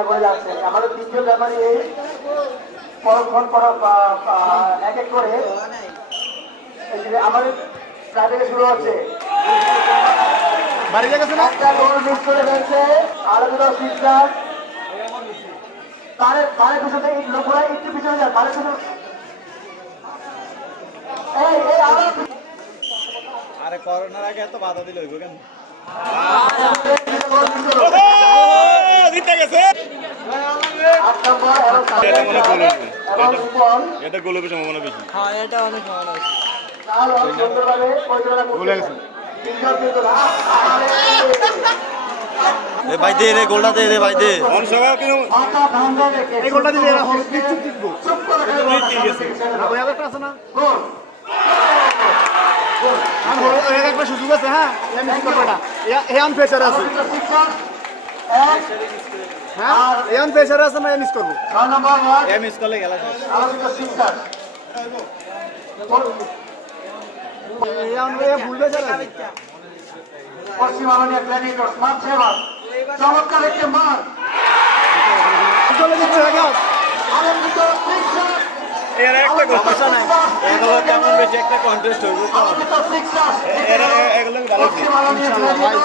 করে যাচ্ছে আমাদের তিনজন ব্যাপারী এই পরক্ষণ এক এক করে আমাদের ট্রাফিকে শুরু হচ্ছে একটা গোল মিস করে ফেলছে আরো দুটো সিস্টার তারে পিছনে লোকরা একটু পিছনে যায় তারে পিছনে আরে করোনার আগে এত বাধা দিল হইব কেন এটা গোল হবে সম্ভাবনা বেশি। হ্যাঁ এটা অনেক ভালো আছে এ ভাই দে রে গোলটা দে রে ভাই দে অন সবাই কেন এই গোলটা দিলে এরা হলুদ কিছু টিকবো আছে না একটা সুযোগ আছে হ্যাঁ এমন প্রেসার আছে হ্যাঁ এমন প্রেসার আছে না মিস করবো এ মিস করলে গেল ভুলবে পশ্চিম আলোনিয়া গ্ল্যাডিয়েটর্স মারছে এবার চমৎকার একটি মার চলে দিচ্ছে আনন্দিত এর একটা কথা নাই এগুলো কেমন বেশি একটা কন্টেস্ট হইব আনন্দিত সিক্সার এগুলো ভালো পশ্চিম আলোনিয়া